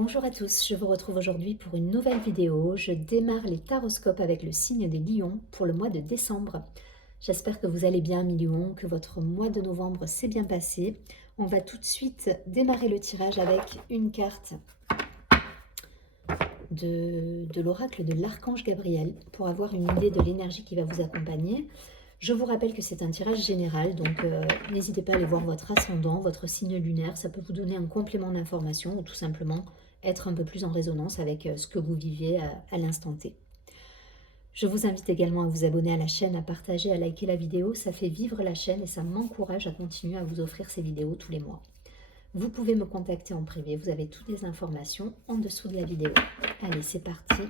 Bonjour à tous, je vous retrouve aujourd'hui pour une nouvelle vidéo. Je démarre les taroscopes avec le signe des lions pour le mois de décembre. J'espère que vous allez bien, mes lions, que votre mois de novembre s'est bien passé. On va tout de suite démarrer le tirage avec une carte de l'oracle de l'archange Gabriel pour avoir une idée de l'énergie qui va vous accompagner. Je vous rappelle que c'est un tirage général, donc n'hésitez pas à aller voir votre ascendant, votre signe lunaire. Ça peut vous donner un complément d'information ou tout simplement être un peu plus en résonance avec ce que vous viviez à l'instant T. Je vous invite également à vous abonner à la chaîne, à partager, à liker la vidéo. Ça fait vivre la chaîne et ça m'encourage à continuer à vous offrir ces vidéos tous les mois. Vous pouvez me contacter en privé, vous avez toutes les informations en dessous de la vidéo. Allez, c'est parti.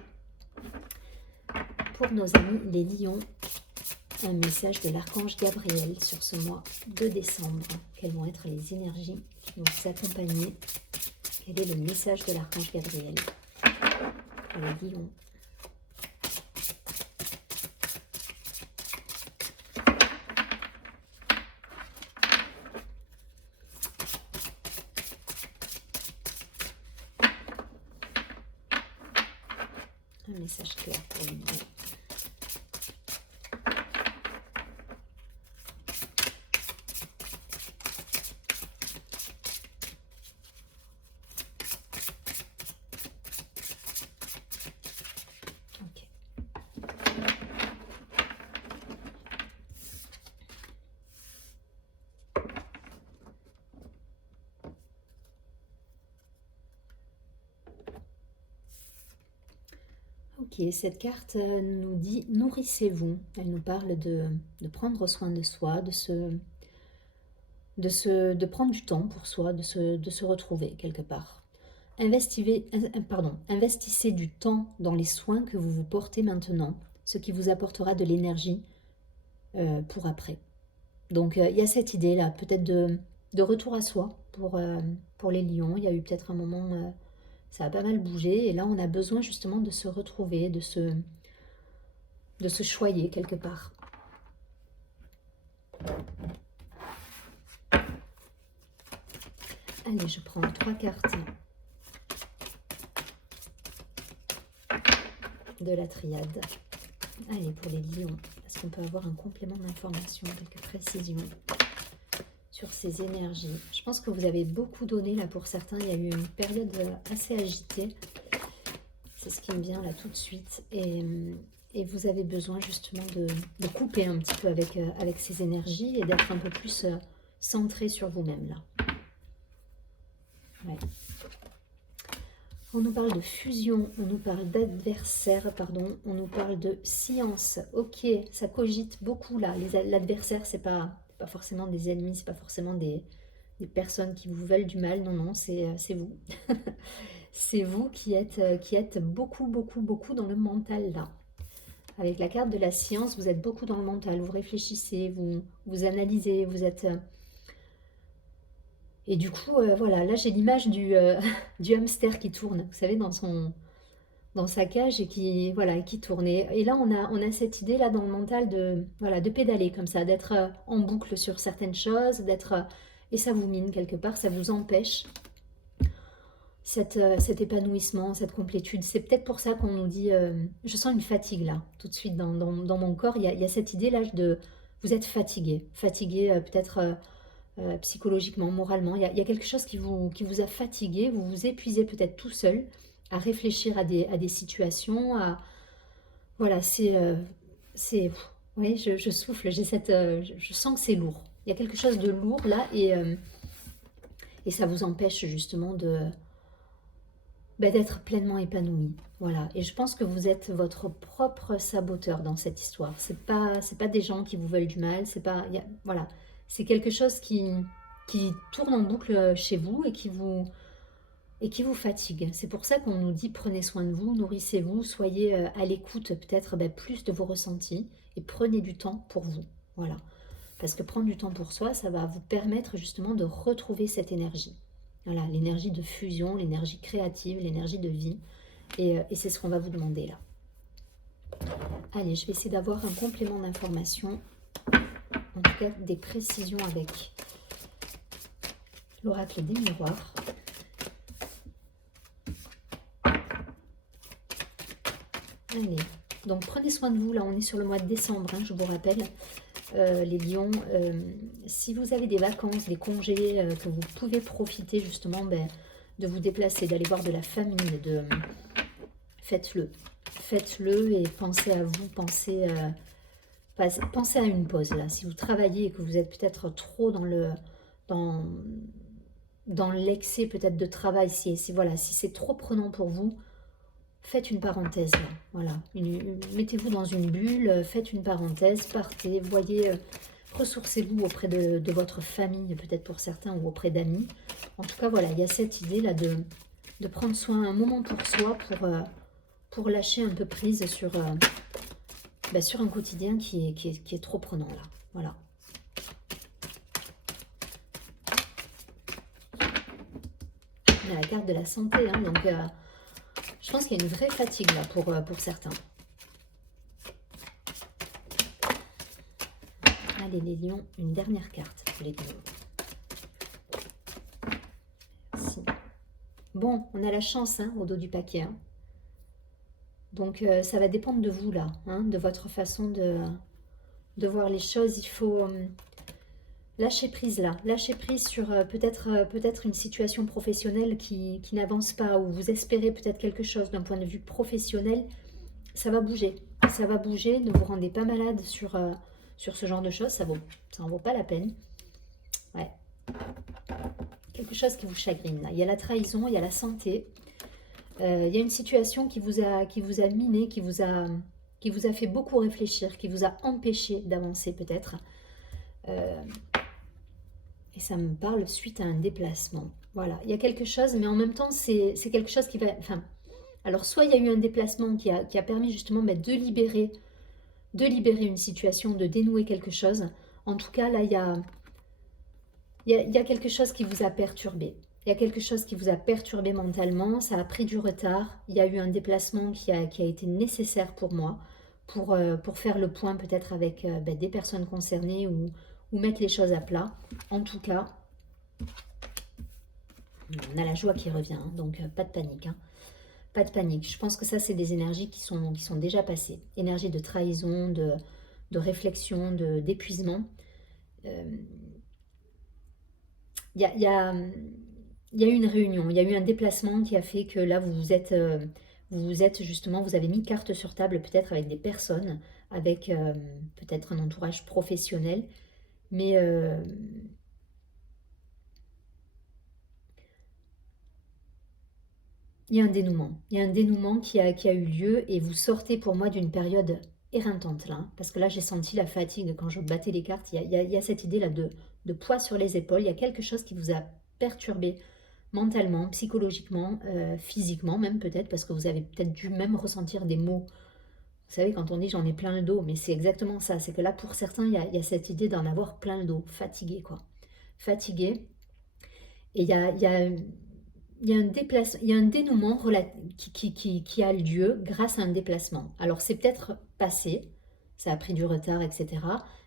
Pour nos amis les lions, un message de l'archange Gabriel sur ce mois de décembre. Quelles vont être les énergies qui vont vous accompagner? Quel est le message de l'archange Gabriel pour les lions? Un message clair pour les lions. Ok, cette carte nous dit « Nourrissez-vous ». Elle nous parle de prendre soin de soi, de prendre du temps pour soi, de se retrouver quelque part. Investissez du temps dans les soins que vous vous portez maintenant, ce qui vous apportera de l'énergie pour après. Donc il y a cette idée-là, peut-être de retour à soi pour les lions. Il y a eu peut-être un moment, ça a pas mal bougé, et là on a besoin justement de se retrouver, de se choyer quelque part. Allez, je prends 3 cartes de la triade. Allez, pour les lions, est-ce qu'on peut avoir un complément d'information, quelques précisions sur ces énergies? Je pense que vous avez beaucoup donné là pour certains. Il y a eu une période assez agitée. C'est ce qui me vient là tout de suite. Et vous avez besoin justement de couper un petit peu avec ces énergies et d'être un peu plus centré sur vous-même là. Ouais. On nous parle de fusion, on nous parle d'adversaire, pardon, on nous parle de science. Ok, ça cogite beaucoup là. L'adversaire, c'est pas forcément des ennemis, c'est pas forcément des personnes qui vous veulent du mal. Non, non, c'est vous. C'est vous qui êtes beaucoup, beaucoup, beaucoup dans le mental là. Avec la carte de la science, vous êtes beaucoup dans le mental. Vous réfléchissez, vous analysez, vous êtes... Et du coup, voilà, là j'ai l'image du hamster qui tourne, vous savez, dans sa cage et qui, voilà, qui tourne. Et là, on a cette idée là dans le mental de pédaler comme ça, d'être en boucle sur certaines choses, et ça vous mine quelque part, ça vous empêche cet épanouissement, cette complétude. C'est peut-être pour ça qu'on nous dit, je sens une fatigue là, tout de suite dans mon corps, il y a cette idée là vous êtes fatigué, peut-être... psychologiquement, moralement. Il y a quelque chose qui vous a fatigué, vous vous épuisez peut-être tout seul à réfléchir à des situations. Voilà, oui, je souffle, je sens que c'est lourd. Il y a quelque chose de lourd là et ça vous empêche justement d'être pleinement épanoui. Voilà, et je pense que vous êtes votre propre saboteur dans cette histoire. C'est pas des gens qui vous veulent du mal, voilà. C'est quelque chose qui tourne en boucle chez vous et qui vous fatigue. C'est pour ça qu'on nous dit prenez soin de vous, nourrissez-vous, soyez à l'écoute peut-être plus de vos ressentis et prenez du temps pour vous. Voilà. Parce que prendre du temps pour soi, ça va vous permettre justement de retrouver cette énergie. Voilà, l'énergie de fusion, l'énergie créative, l'énergie de vie. Et c'est ce qu'on va vous demander là. Allez, je vais essayer d'avoir un complément d'information, en tout cas des précisions avec l'oracle des miroirs. Allez, donc prenez soin de vous, là on est sur le mois de décembre, hein, je vous rappelle, les lions, si vous avez des vacances, des congés, que vous pouvez profiter justement de vous déplacer, d'aller voir de la famille, faites-le. Faites-le et pensez à vous, pensez à une pause là. Si vous travaillez et que vous êtes peut-être trop dans, dans l'excès peut-être de travail, voilà, si c'est trop prenant pour vous, faites une parenthèse là. Voilà, mettez-vous dans une bulle, faites une parenthèse, partez, voyez, ressourcez-vous auprès de votre famille, peut-être pour certains, ou auprès d'amis. En tout cas, voilà, il y a cette idée là de prendre soin, un moment pour soi, pour lâcher un peu prise sur un quotidien qui est trop prenant là. Voilà. On a la carte de la santé, hein, donc je pense qu'il y a une vraie fatigue là pour certains. Allez les lions, une dernière carte pour les lions. Merci. Bon, on a la chance hein, au dos du paquet. Hein. Donc ça va dépendre de vous là, hein, de votre façon de voir les choses. Il faut lâcher prise là, lâcher prise sur peut-être une situation professionnelle qui n'avance pas, ou vous espérez peut-être quelque chose d'un point de vue professionnel. Ça va bouger, ne vous rendez pas malade sur ce genre de choses, ça en vaut pas la peine. Ouais. Quelque chose qui vous chagrine là. Il y a la trahison, il y a la santé. Il y a une situation qui vous a miné, qui vous a fait beaucoup réfléchir, qui vous a empêché d'avancer peut-être. Et ça me parle suite à un déplacement. Voilà, il y a quelque chose, mais en même temps, c'est quelque chose qui va... Enfin, alors, soit il y a eu un déplacement qui a permis justement de libérer une situation, de dénouer quelque chose. En tout cas, là, il y a quelque chose qui vous a perturbé. Il y a quelque chose qui vous a perturbé mentalement, ça a pris du retard. Il y a eu un déplacement qui a été nécessaire pour moi, pour faire le point peut-être avec des personnes concernées ou mettre les choses à plat. En tout cas, on a la joie qui revient, hein, donc pas de panique. Hein. Pas de panique. Je pense que ça, c'est des énergies qui sont déjà passées. Énergie de trahison, de réflexion, d'épuisement. Il y a eu une réunion, il y a eu un déplacement qui a fait que là, vous êtes justement, vous avez mis carte sur table peut-être avec des personnes, avec peut-être un entourage professionnel, mais il y a un dénouement. Il y a un dénouement qui a eu lieu et vous sortez pour moi d'une période éreintante là. Hein, parce que là, j'ai senti la fatigue quand je battais les cartes. Il y a cette idée là de poids sur les épaules. Il y a quelque chose qui vous a perturbé mentalement, psychologiquement, physiquement même peut-être. Parce que vous avez peut-être dû même ressentir des maux. Vous savez, quand on dit j'en ai plein le dos, mais c'est exactement ça. C'est que là, pour certains, il y a cette idée d'en avoir plein le dos. Fatigué quoi. Fatigué. Et il y a un dénouement qui a lieu grâce à un déplacement. Alors c'est peut-être passé, ça a pris du retard, etc.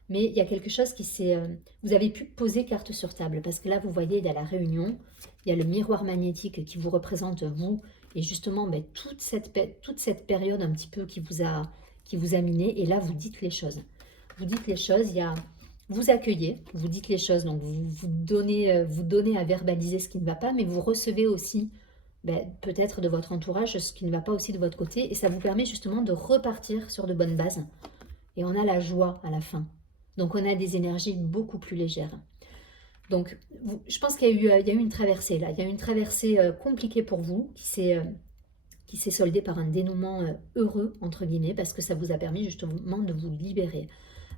Mais il y a quelque chose qui s'est... vous avez pu poser carte sur table, parce que là, vous voyez, il y a la réunion, il y a le miroir magnétique qui vous représente, vous, et justement, toute cette période un petit peu qui vous a miné, et là, vous dites les choses. Vous dites les choses, il y a... Vous accueillez, vous dites les choses, donc vous donnez à verbaliser ce qui ne va pas, mais vous recevez aussi peut-être de votre entourage ce qui ne va pas aussi de votre côté, et ça vous permet justement de repartir sur de bonnes bases. Et on a la joie à la fin. Donc on a des énergies beaucoup plus légères. Donc je pense qu'il y a eu une traversée là, il y a eu une traversée compliquée pour vous, qui s'est soldée par un dénouement heureux, entre guillemets, parce que ça vous a permis justement de vous libérer.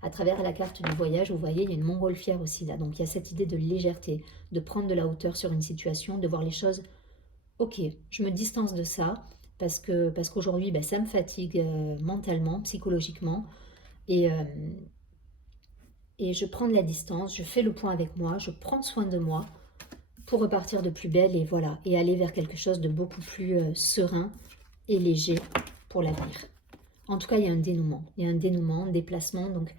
À travers la carte du voyage, vous voyez, il y a une montgolfière aussi là. Donc il y a cette idée de légèreté, de prendre de la hauteur sur une situation, de voir les choses. Ok, je me distance de ça parce qu'aujourd'hui, ça me fatigue mentalement, psychologiquement. Et je prends de la distance, je fais le point avec moi, je prends soin de moi pour repartir de plus belle et voilà, et aller vers quelque chose de beaucoup plus serein et léger pour l'avenir. En tout cas, il y a un dénouement, un déplacement, donc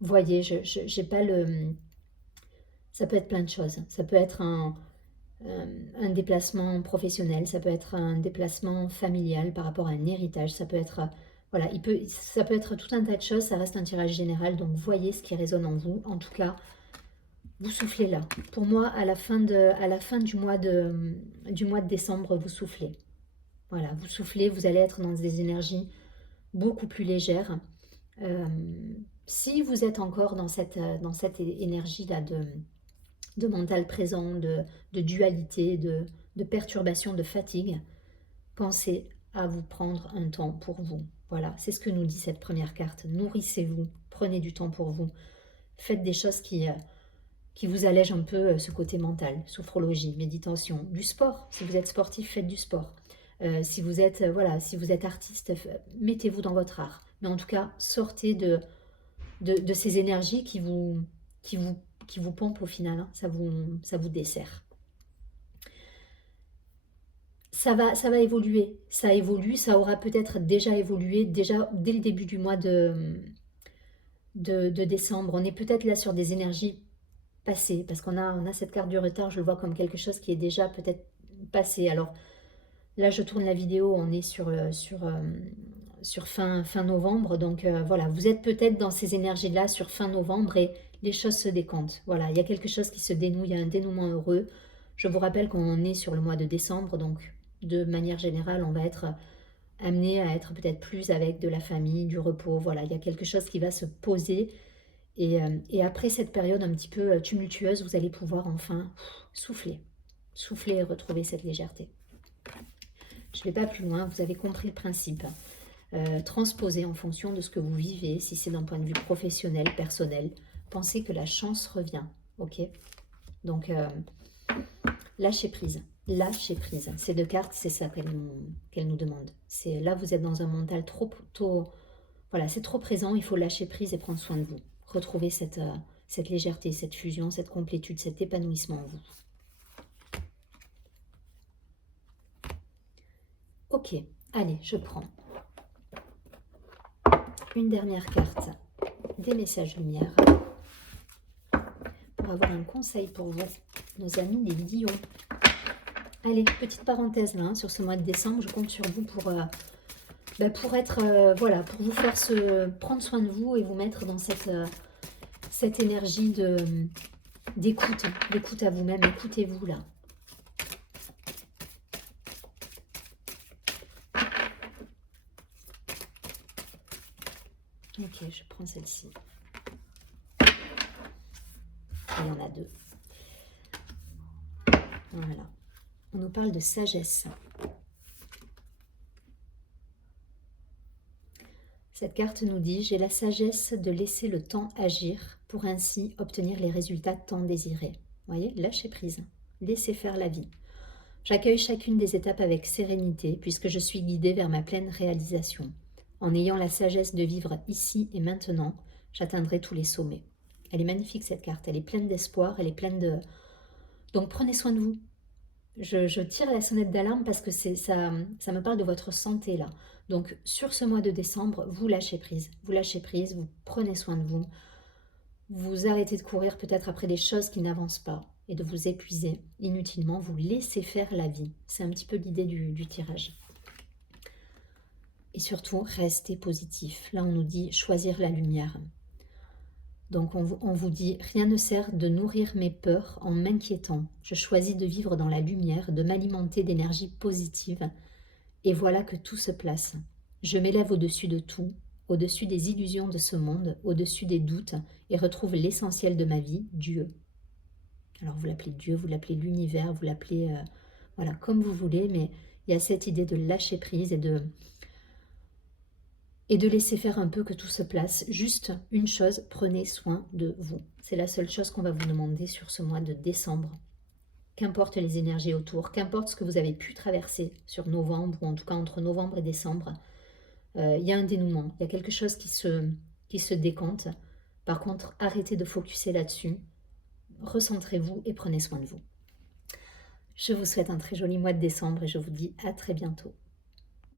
voyez, j'ai pas le... Ça peut être plein de choses. Ça peut être un déplacement professionnel, ça peut être un déplacement familial par rapport à un héritage, ça peut être, voilà, ça peut être tout un tas de choses, ça reste un tirage général, donc voyez ce qui résonne en vous. En tout cas, vous soufflez là. Pour moi, à la fin du mois de décembre, vous soufflez. Voilà, vous soufflez, vous allez être dans des énergies beaucoup plus légères. Si vous êtes encore dans cette énergie-là de mental présent, de dualité, de perturbation, de fatigue, pensez à vous prendre un temps pour vous. Voilà, c'est ce que nous dit cette première carte. Nourrissez-vous, prenez du temps pour vous. Faites des choses qui vous allègent un peu ce côté mental. Sophrologie, méditation, du sport. Si vous êtes sportif, faites du sport. Si vous êtes si vous êtes artiste, mettez-vous dans votre art. Mais en tout cas, sortez de ces énergies qui vous pompent au final. Hein. Ça vous dessert. Ça va évoluer. Ça évolue. Ça aura peut-être déjà évolué déjà dès le début du mois de décembre. On est peut-être là sur des énergies passées parce qu'on a cette carte du retard. Je le vois comme quelque chose qui est déjà peut-être passé. Alors là, je tourne la vidéo. On est sur fin novembre. Donc voilà, vous êtes peut-être dans ces énergies-là sur fin novembre et les choses se décantent. Voilà, il y a quelque chose qui se dénoue, il y a un dénouement heureux. Je vous rappelle qu'on est sur le mois de décembre, donc de manière générale, on va être amené à être peut-être plus avec de la famille, du repos. Voilà, il y a quelque chose qui va se poser. Et après cette période un petit peu tumultueuse, vous allez pouvoir enfin souffler et retrouver cette légèreté. Je ne vais pas plus loin, vous avez compris le principe. Transposer en fonction de ce que vous vivez, si c'est d'un point de vue professionnel, personnel. Pensez que la chance revient, ok? Donc, lâchez prise. Lâchez prise. Ces deux cartes, c'est ça qu'elles nous demandent. Là, vous êtes dans un mental voilà, c'est trop présent, il faut lâcher prise et prendre soin de vous. Retrouver cette légèreté, cette fusion, cette complétude, cet épanouissement en vous. Ok, allez, je prends une dernière carte des messages lumière pour avoir un conseil pour vous, nos amis les lions. Allez, petite parenthèse là, sur ce mois de décembre, je compte sur vous pour être, voilà, pour vous faire prendre soin de vous et vous mettre dans cette énergie d'écoute à vous-même. Écoutez-vous là. Ok, je prends celle-ci. Il y en a deux. Voilà. On nous parle de sagesse. Cette carte nous dit « J'ai la sagesse de laisser le temps agir pour ainsi obtenir les résultats tant désirés. » Vous voyez, lâchez prise. Laissez faire la vie. J'accueille chacune des étapes avec sérénité puisque je suis guidée vers ma pleine réalisation. En ayant la sagesse de vivre ici et maintenant, j'atteindrai tous les sommets. Elle est magnifique cette carte, elle est pleine d'espoir, elle est pleine de... Donc prenez soin de vous. Je tire la sonnette d'alarme parce que ça me parle de votre santé là. Donc sur ce mois de décembre, vous lâchez prise. Vous lâchez prise, vous prenez soin de vous. Vous arrêtez de courir peut-être après des choses qui n'avancent pas et de vous épuiser inutilement. Vous laissez faire la vie. C'est un petit peu l'idée du tirage. Et surtout, restez positif. Là, on nous dit choisir la lumière. Donc, on vous dit, rien ne sert de nourrir mes peurs en m'inquiétant. Je choisis de vivre dans la lumière, de m'alimenter d'énergie positive. Et voilà que tout se place. Je m'élève au-dessus de tout, au-dessus des illusions de ce monde, au-dessus des doutes, et retrouve l'essentiel de ma vie, Dieu. Alors, vous l'appelez Dieu, vous l'appelez l'univers, vous l'appelez, voilà, comme vous voulez, mais il y a cette idée de lâcher prise et de laisser faire un peu que tout se place. Juste une chose, prenez soin de vous. C'est la seule chose qu'on va vous demander sur ce mois de décembre. Qu'importe les énergies autour, qu'importe ce que vous avez pu traverser sur novembre, ou en tout cas entre novembre et décembre, il y a un dénouement, il y a quelque chose qui se décante. Par contre, arrêtez de focuser là-dessus, recentrez-vous et prenez soin de vous. Je vous souhaite un très joli mois de décembre et je vous dis à très bientôt.